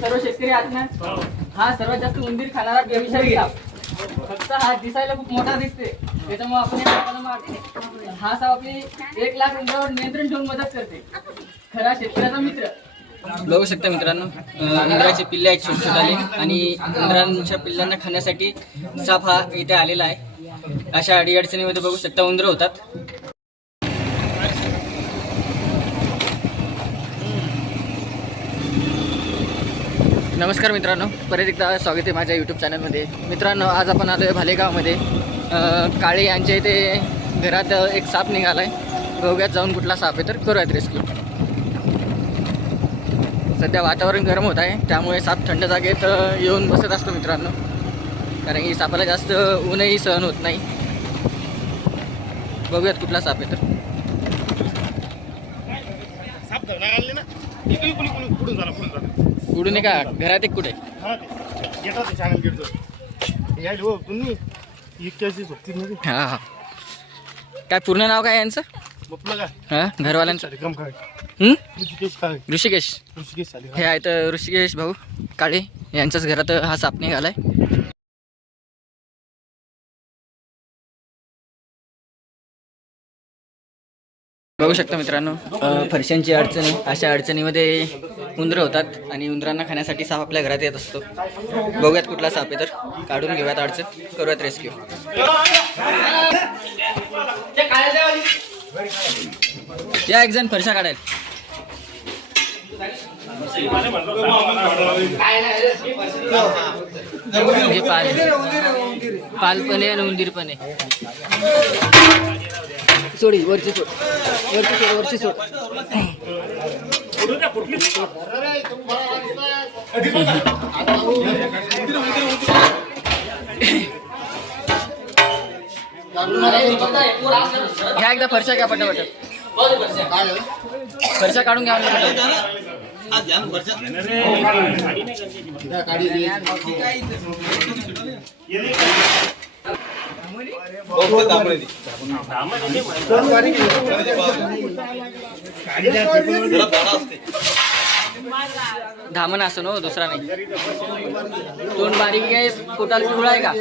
सर्व शेतकरी आहात ना? हा सर्वात जास्त उंदीर खाणारा बेविषारी साप फक्त हा दिसायला खूप मोठा दिसते त्याच्यामुळे आपण या सापाला मारते हा साप आपली एक लाख उंदरावर नियंत्रण ठेवून मदत करते. खरा शेतकऱ्याचा मित्र. बघू शकता मित्रांनो उंदराचे पिल्ले आहेत छोट छोटे आले आणि उंदरांच्या पिल्लांना खाण्यासाठी साप हा इथे आलेला आहे. अशा अडीअडचणीमध्ये बघू शकता उंदरं होतात. नमस्कार मित्रांनो. परत एकदा स्वागत आहे माझ्या यूट्यूब चॅनलमध्ये मित्रांनो आज आपण आलो आहे भालेगावमध्ये काळे यांच्या इथे घरात एक साप निघाला आहे बघूयात जाऊन कुठला साप आहे तर करूयात रेस्क्यू सध्या वातावरण गरम होत आहे. त्यामुळे साप थंड जागेत येऊन बसत असतो मित्रांनो. कारण की सापाला जास्त ऊनही सहन होत नाही. बघूयात कुठला साप आहे तर. साप धरणार आले ना इकडे कुणी कुणी पुढून झाला पुढून झाला उडून आहे का? घरात एक कुठे? हा ते. येतात ते चॅनल गेटचं यायला हो तुम्ही? हां हां. काय पूर्ण नाव काय यांचं? बपलं काय हां घरवाल्यांचं. कार्यक्रम काय हं? ऋषिकेश काय ऋषिकेश. ऋषिकेश चालेल हे. आहेत अ, ऋषिकेश भाऊ काळे. यांच्याच घरात हा साप निघालाय. बघू शकता मित्रांनो अ, फरशांची अडचणी अशा अडचणीमध्ये उंदरं होतात आणि उंदरांना खाण्यासाठी साप आपल्या घरात येत असतो. बघूयात कुठला साप आहे तर. काढून घेऊयात अडचण. करूयात रेस्क्यू. या एक जण फरशा काढायला. हे पाल. पाल पण आहे आणि उंदीर पण आहे सोडी वरची सोड. वरची सोड वरची सोड. घ्या एकदा फरशा घ्या पटापट. फरशा काढून घ्या म्हणलं पटापट. धामण असं ना हो, दुसरा नाही तोंड बारीक आहे पोटाला पिवळा आहे का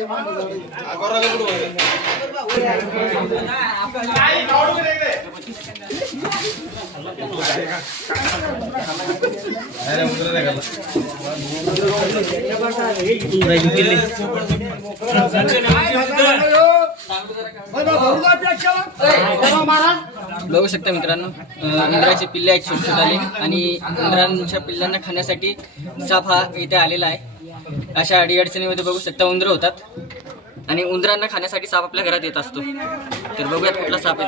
बघू शकता मित्रांनो इंद्राचे उंदराचे पिल्ले आहेत छोटे छोटे आले आणि इंद्रांच्या पिल्लांना खाण्यासाठी साप हा इथे आलेला आहे. अशा अडीअडचणीमध्ये बघू शकता उंदरं होतात. आणि उंदरांना खाण्यासाठी साप आपल्या घरात येत असतो. तर बघूयात कुठला साप आहे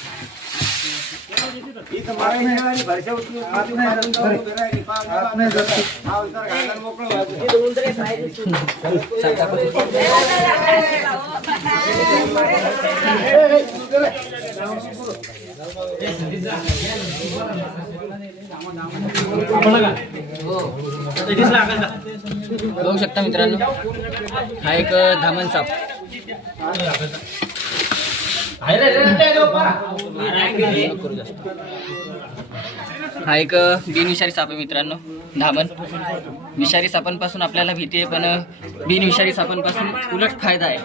बघू शकता मित्रांनो हा एक धामण साप. हा एक बिनविषारी साप आहे मित्रांनो धामण. विषारी सापांपासून आपल्याला भीती आहे पण बिनविषारी सापांपासून उलट फायदा आहे.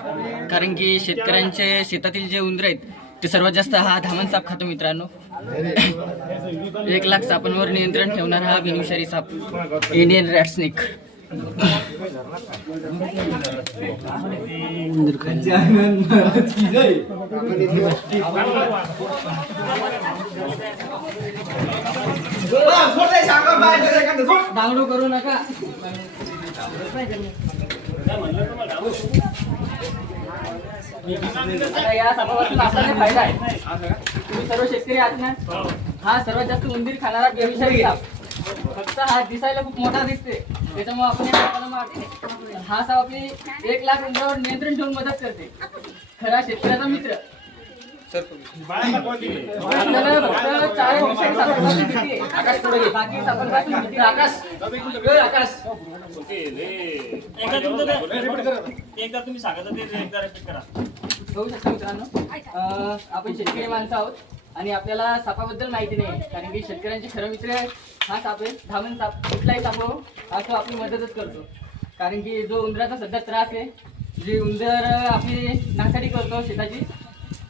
कारण की शेतकऱ्यांचे शेतातील जे उंदर आहेत ते सर्वात जास्त हा धामण साप खातो मित्रांनो. एक लाख सापांवर नियंत्रण ठेवणारा हा बिनविषारी साप इंडियन रॅट स्नेक दांगडू करू नका. या सापापासून आपल्याला फायदा आहे. तुम्ही सर्व शेतकरी आहात ना? हा सर्वात जास्त उंदीर खाणारा बेविषारी घ्या फक्त हा दिसायला खूप मोठा दिसते त्याच्यामुळे आपण या सापाला मारतो हा साप आपली एक लाख नियंत्रण ठेवून मदत करते. खरा शेतकऱ्याचा मित्र. आपल्याला फक्त चार विषारी सापांपासून भीती आहे. आकाश पुढे घे. बाकी सापांपासून भीती आहे. आकाश. ए, आकाश. एकदा तुमचं ते- एकदा तुम्ही सांगत ते एकदा रिपीट करा. बघू शकता मित्रांनो. अं, आपण शेतकरी माणसं आहोत. आणि आपल्याला सापाबद्दल माहिती नाही कारण की शेतकऱ्यांचे खरं मित्र हा साप आहे. धामण साप. कुठलाही साप हो हा तो आपली मदतच करतो. कारण की जो उंदराचा सध्या त्रास आहे जे उंदर आपली नासाडी करतो शेताची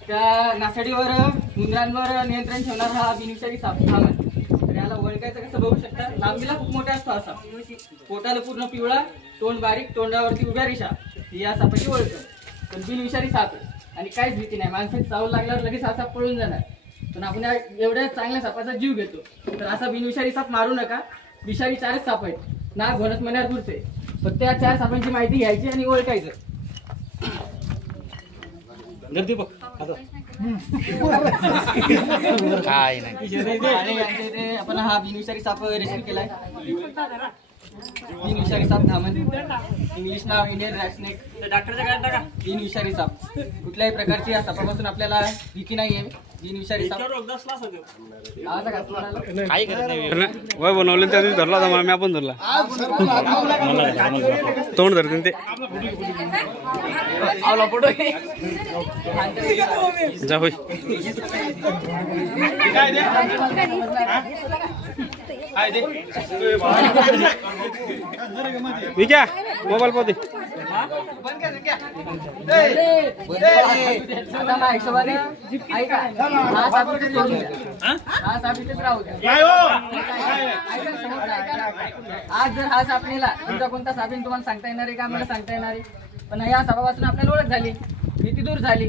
त्या नासाडीवर उंदरांवर नियंत्रण ठेवणारा हा बिनविषारी साप धामण. तर याला ओळखायचं कसं बघू शकता? लांबीला खूप मोठा असतो हा साप. पोटाला पूर्ण पिवळा तोंड बारीक तोंडावरती उभ्या रेषा. या सापाची ओळख पण बिनविषारी साप आहे. आणि काहीच भीती नाही. माणसाची चावू लागल्यावर लगेच हा साप पळून जाणार. पण आपण या एवढ्या चांगल्या सापाचा जीव घेतो. तर असा बिनविषारी साप मारू नका. विषारी चारच साप आहेत. नाग घोणस मण्यार पुरचे फक्त या चार सापांची माहिती घ्यायची आणि ओळखायचं. काय नाही. आपण हा बिनविषारी साप रेस्क्यू केलाय. बिनविषारी साप धामण. इंग्लिश नाव इंडियन रॅट स्नेक डॉक्टरच्या काय बिनविषारी साप. कुठल्याही प्रकारची या सापापासून आपल्याला भीती नाहीये. बिनविषारी का तुम्हाला काही करत नाही वय बनवले त्या दिवशी धरला होता मी पण धरला. तोंड धरते ते. जा होय. विक्या मोबाईल पाहते आज जर हा साप नेला तुमचा कोणता आहे तुम्हाला सांगता येणार आहे का आम्हाला सांगता येणार आहे पण या सापापासून आपल्याला ओळख झाली भीती दूर झाली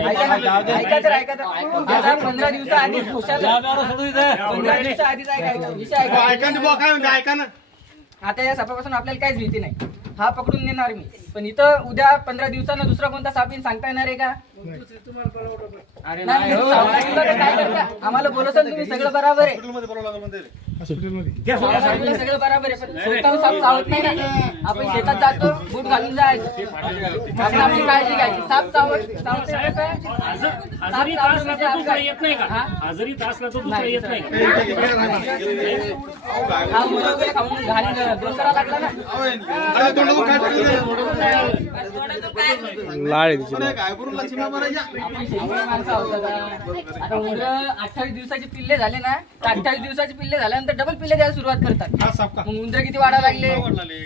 ऐका ना, ऐका तर ऐका तर आता पंधरा ऐका. विषय ऐका ना ना आता या सापापासून आपल्याला काहीच भीती नाही हा पकडून नेणार मी. पण इथं उद्या पंधरा दिवसानं दुसरा कोणता साप येईल सांगता येणार आहे का? अरे नाही हो. काय करता? आम्हाला बोलत तुम्ही सगळं बरोबर आहे. हॉस्पिटलमध्ये बोलावं लागलं म्हणते. आपल्याला सगळं बरोबर आहे पण साप चावत नाही ना. आपण शेतात जातो बूट घालून जायचं. आपण आपली काळजी घ्यायची. साप चावत चावत नाही कसं आहे? साप आजारी चावलं तासला म्हणजे दुसरा. येत नाही का? हा? तासला दुसरा नाही, येत नाही. का हा मुलं वगैरे खाऊन घाण ब्रश करायला लागला ना. काय ¿Qué? लाळ आहे तिची आता. अठ्ठावीस दिवसाचे पिल्ले झाले ना तर अठ्ठावीस दिवसाचे पिल्ले झाल्यानंतर डबल पिल्ले द्यायला सुरुवात करतात. हा मग उंदर किती वाढा लागले?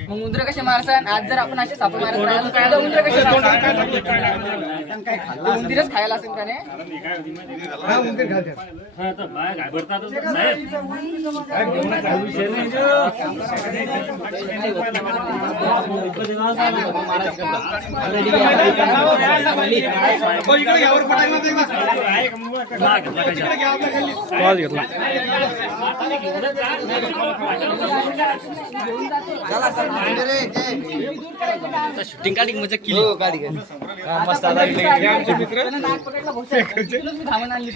मग उंदर कसे मारतात? आज जर आपण असे साप मारत राहिलो तर उंदर कसे उंदीरच खायला असेल का नाही. तर हा, घेतला शूटिंग काढी मजा किलो त्यानं मस्त आला आणली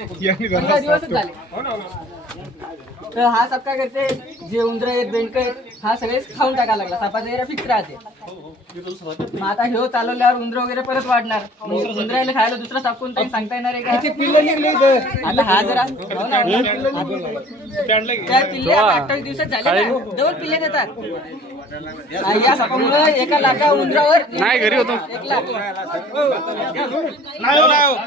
तर हा साप काय करते जे उंदर आहेत बेंडक आहेत हा सगळे खाऊन टाकायला लागला. सापाचा एरिया फिक्स राहते. मग आता हे चालवल्यावर उंदर वगैरे परत वाढणार. उंदरायला खायला दुसरा साप कोणता आहे सांगता येणार आहे का? आता हा जरा हो ना, त्या पिल्ले आता अठ्ठावीस दिवसात झाले ना दोन पिल्ले देतात. एका लाखा उंदरावर नाही, घरी होतो. एक लाख हो, हो.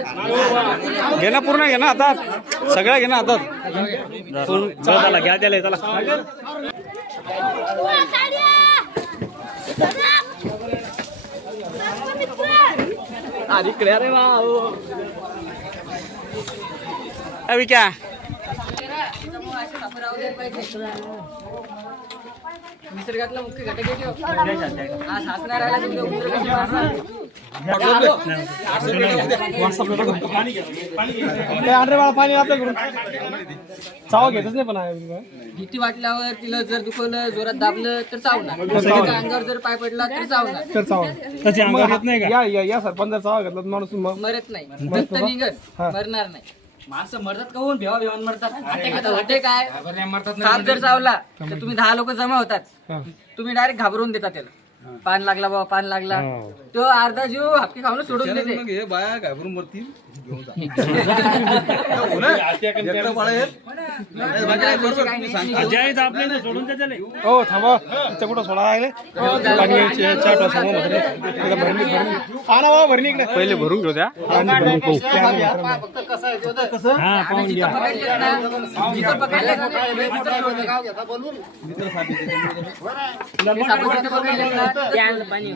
घे ना पूर्ण घे ना हातात सगळ्या घे ना चला घ्या त्याला चला अभी क्या त्याच्यामुळे असे सापं राहू द्यायला पाहिजे. निसर्गातला मुख्य घटक आहे तो. हा साचणार पाणी आपल्याकडून चावा घेतच नाही पण आहे. भीती वाटल्यावर तिला जर दुखवलं जोरात दाबलं तर चावणार. तिच्या अंगावर जर पाय पडला तर चावणार. तर चावा त्याची अंगावर येत नाही का? या या या सरपंच चावा घेतला तर माणूस मग मरत नाही. मरणार नाही. माणसं मरतात का होऊन भेवा भेवान मरतात. होते काय? साप जर चावला तर तुम्ही दहा लोक जमा होतात. तुम्ही डायरेक्ट घाबरवून देता त्याला. पान लागला बाबा पान लागला. तो अर्धा जीव हपकी खाऊन सोडून देते. जे. आपल्याला सोडून हो थांबा. इथं कुठं सोडा भरणी. भरणी. भरणी आणा बाबा भरणी इकडे. पहिले भरून घेऊ द्या. हा जिथं पकडले ना जिथं पकडले ना, ते तिथं सोडले. ते सापं जिथं पकडले ना, आणलं पाणी.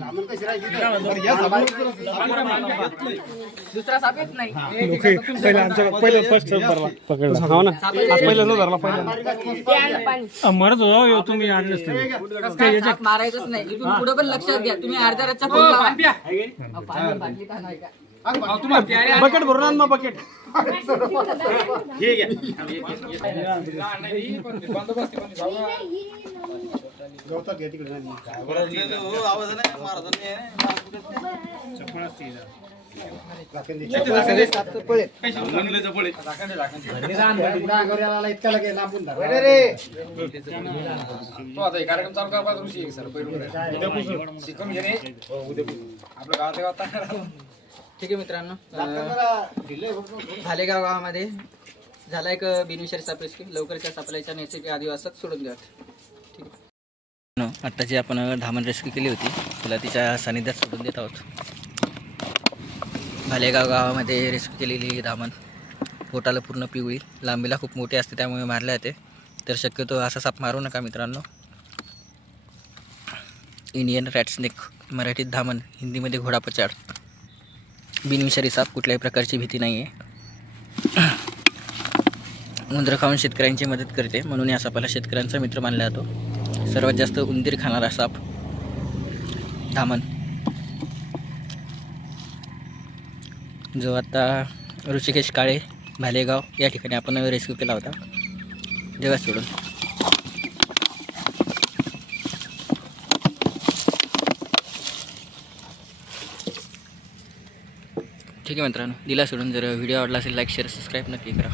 दुसरा साप येत नाही हे जे काय पकडून पहिले आमच्या पहिले फर्स्ट धरला पकडला हो ना आज पहिला जो धरला पहिला मरत होतो ह्यो तुम्ही आणले असते कसं काय साप मारायचंच नाही इथून पुढे पण लक्षात घ्या तुम्ही अर्ध्या रातच्या फोन लावा अहो, पाणी तिकडे. नाही ठीक आहे मित्रांनो. झाले भालेगाव गावामध्ये झाला एक बिनविषारी सापळी लवकरच्या सापळ्याच्या नैसर्गिक आदिवासात सोडून द्या आत्ता जी आपण धामण रेस्क्यू केली होती तिला तिच्या सानिध्यात सोडून देत आहोत. भालेगाव गावामध्ये रेस्क्यू केलेली धामण पोटाला पूर्ण पिवळी लांबीला खूप मोठी असते त्यामुळे मारल्या जाते. तर शक्यतो असा साप मारू नका मित्रांनो. इंडियन रॅटस्नेक मराठीत धामण हिंदीमध्ये घोडापचाड बिनविषारी साप कुठल्याही प्रकारची भीती नाही आहे उंदरं खाऊन शेतकऱ्यांची मदत करते म्हणून या सापाला शेतकऱ्यांचा मित्र मानला जातो. सर्वात जास्त उंदीर खाणारा साप. धामण. जो आता ऋषिकेश काळे भालेगाव या ठिकाणी आपण रेस्क्यू केला होता. देवा सोडून. ठीक आहे मित्रांनो दिला सोडून. जर व्हिडिओ आवडला असेल लाईक शेअर सबस्क्राईब नक्की करा.